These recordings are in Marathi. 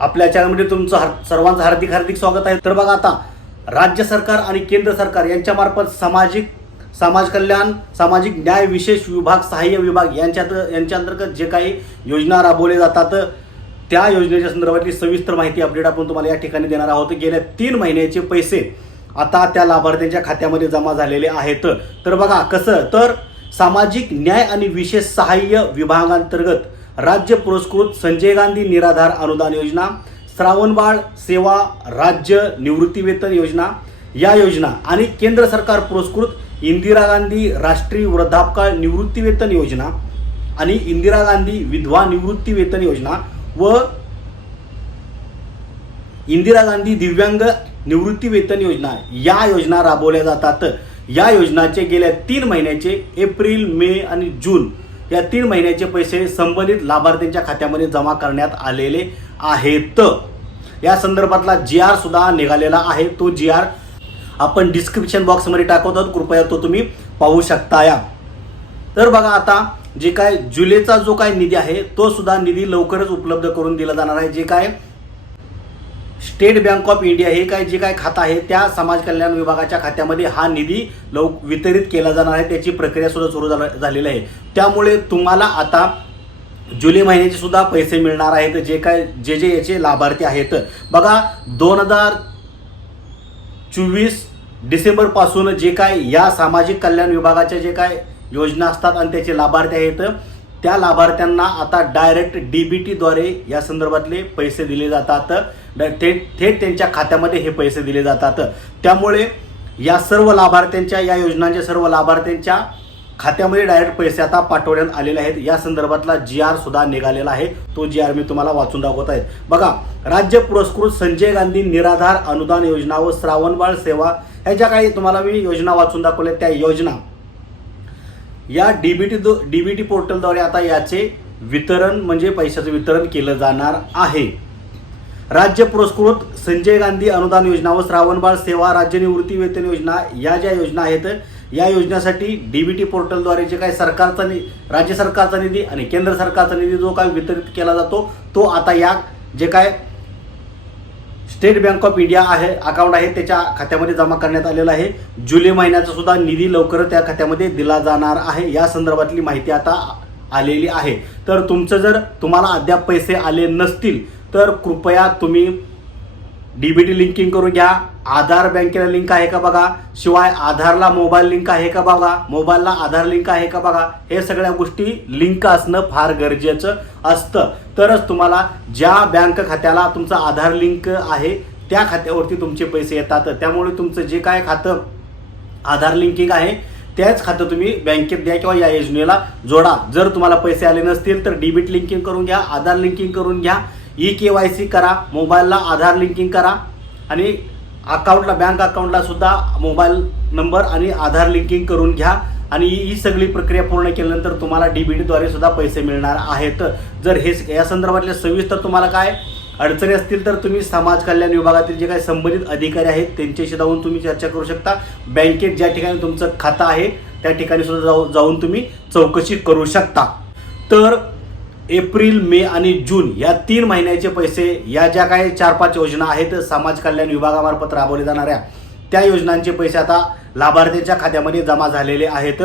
आपल्या चॅनलमध्ये तुमचं सर्वांचं हार्दिक हार्दिक स्वागत आहे। तर बघा, आता राज्य सरकार आणि केंद्र सरकार यांच्या मार्फत समाज कल्याण, सामाजिक न्याय विशेष विभाग, सहाय्य विभाग यांच्या अंतर्गत जे काही योजना राबवल्या जातात त्या योजनेच्या संदर्भातली सविस्तर माहिती अपडेट आपण तुम्हाला या ठिकाणी देणार आहोत। गेल्या 3 महिन्याचे पैसे आता त्या लाभार्थ्यांच्या खात्यामध्ये जमा झालेले आहेत। तर बघा कसं, तर सामाजिक न्याय आणि विशेष सहाय्य विभागांतर्गत राज्य पुरस्कृत संजय गांधी निराधार अनुदान योजना, श्रावणबाळ सेवा राज्य निवृत्तीवेतन योजना या योजना आणि केंद्र सरकार पुरस्कृत इंदिरा गांधी राष्ट्रीय वृद्धापकाळ निवृत्तीवेतन योजना आणि इंदिरा गांधी विधवा निवृत्तीवेतन योजना व इंदिरा गांधी दिव्यांग निवृत्तीवेतन योजना या योजना राबवल्या जातात। या योजनाचे गेल्या 3 महिन्याचे एप्रिल, मे आणि जून या 3 महिन्याचे पैसे संबंधित लाभार्थ्यांच्या खात्यामध्ये जमा करण्यात आलेले आहेत। या संदर्भातला GR सुद्धा निघालेला आहे। तो GR आपण डिस्क्रिप्शन बॉक्समध्ये टाकत आहोत, कृपया तो तुम्ही पाहू शकता। या तर बघा, आता जे काय जुलैचा जो काय निधी आहे तो सुद्धा निधी लवकरच उपलब्ध करून दिला जाणार आहे। जे काय स्टेट बँक ऑफ इंडिया हे काय जे काय खातं आहे त्या समाज कल्याण विभागाच्या खात्यामध्ये हा निधी वितरित केला जाणार आहे। त्याची प्रक्रिया सुद्धा सुरू झालेली आहे। त्यामुळे तुम्हाला आता जुलै महिन्याचे सुद्धा पैसे मिळणार आहेत। जे याचे लाभार्थी आहेत बघा, 2024 डिसेंबर पासून जे काय या सामाजिक कल्याण विभागाच्या जे काय योजना असतात आणि त्याचे लाभार्थी आहेत त्या लाभार्थ्यांना आता डायरेक्ट DBT द्वारे या संदर्भातले पैसे दिले जातात। थेट त्यांच्या खात्यामध्ये हे पैसे दिले जातात। त्यामुळे या सर्व लाभार्थ्यांच्या, या योजनांच्या सर्व लाभार्थ्यांच्या खात्यामध्ये डायरेक्ट पैसे आता पाठवण्यात आलेले आहेत। या संदर्भातला GR सुद्धा निघालेला आहे। तो GR मी तुम्हाला वाचून दाखवत आहे। बघा, राज्य पुरस्कृत संजय गांधी निराधार अनुदान योजना व श्रावणबाळ सेवा ह्या ज्या काही तुम्हाला मी योजना वाचून दाखवल्या त्या योजना या DBT पोर्टलद्वारे आता याचे वितरण म्हणजे पैशाचं वितरण केलं जाणार आहे। राज्य पुरस्कृत संजय गांधी अनुदान योजना व श्रावणबाळ सेवा राज्य निवृत्ती वेतन योजना या ज्या योजना आहेत या योजनेसाठी DBT पोर्टलद्वारे जे काही राज्य सरकारचा निधी आणि केंद्र सरकारचा निधी जो काही वितरित केला जातो तो आता या जे काय स्टेट बँक ऑफ इंडिया आहे अकाउंट आहे त्याच्या खात्यामध्ये जमा करण्यात आलेला आहे। जुलै महिन्याचा सुद्धा निधी लवकरच त्या खात्यामध्ये दिला जाणार आहे। या संदर्भातली माहिती आता आलेली आहे। तर तुम्हाला अद्याप पैसे आले नसतील तर कृपया तुम्ही DBT लिंकिंग करून घ्या। आधार बँकेला लिंक आहे का बघा, शिवाय आधारला मोबाईल लिंक आहे का बघा, मोबाईलला आधार लिंक आहे का बघा। हे सगळ्या गोष्टी लिंक असणं फार गरजेचं असतं। तरच तुम्हाला ज्या बँक खात्याला तुमचा आधार लिंक आहे त्या खात्यावरती तुमचे पैसे येतात। त्यामुळे तुमचं जे काय खातं आधार लिंकिंग आहे त्याच खातं तुम्ही बँकेत द्या किंवा या योजनेला जोडा। जर तुम्हाला पैसे आले नसतील तर DBT लिंकिंग करून घ्या, आधार लिंकिंग करून घ्या, KYC करा, मोबाईलला आधार लिंकिंग करा आणि अकाउंटला, बँक अकाउंटला सुद्धा मोबाईल नंबर आणि आधार लिंकिंग करून घ्या। आणि ही सगळी प्रक्रिया पूर्ण केल्यानंतर तुम्हाला DBT द्वारे सुद्धा पैसे मिळणार आहेत। जर हे या संदर्भातले सविस्तर तुम्हाला काय अडचणी असतील तर तुम्ही समाज कल्याण विभागातील जे काही संबंधित अधिकारी आहेत त्यांच्याशी जाऊन तुम्ही चर्चा करू शकता। बँकेत ज्या ठिकाणी तुमचं खातं आहे त्या ठिकाणी सुद्धा जाऊन तुम्ही चौकशी करू शकता। तर एप्रिल, मे आणि जून या 3 महिन्याचे पैसे या ज्या काही 4-5 योजना आहेत समाज कल्याण विभागामार्फत राबवल्या जाणाऱ्या त्या योजनांचे पैसे आता लाभार्थ्यांच्या खात्यामध्ये जमा झालेले आहेत।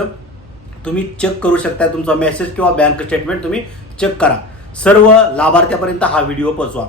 तुम्ही चेक करू शकता, तुमचा मेसेज किंवा बँक स्टेटमेंट तुम्ही चेक करा। सर्व लाभार्थ्यापर्यंत हा व्हिडिओ पोहोचवा।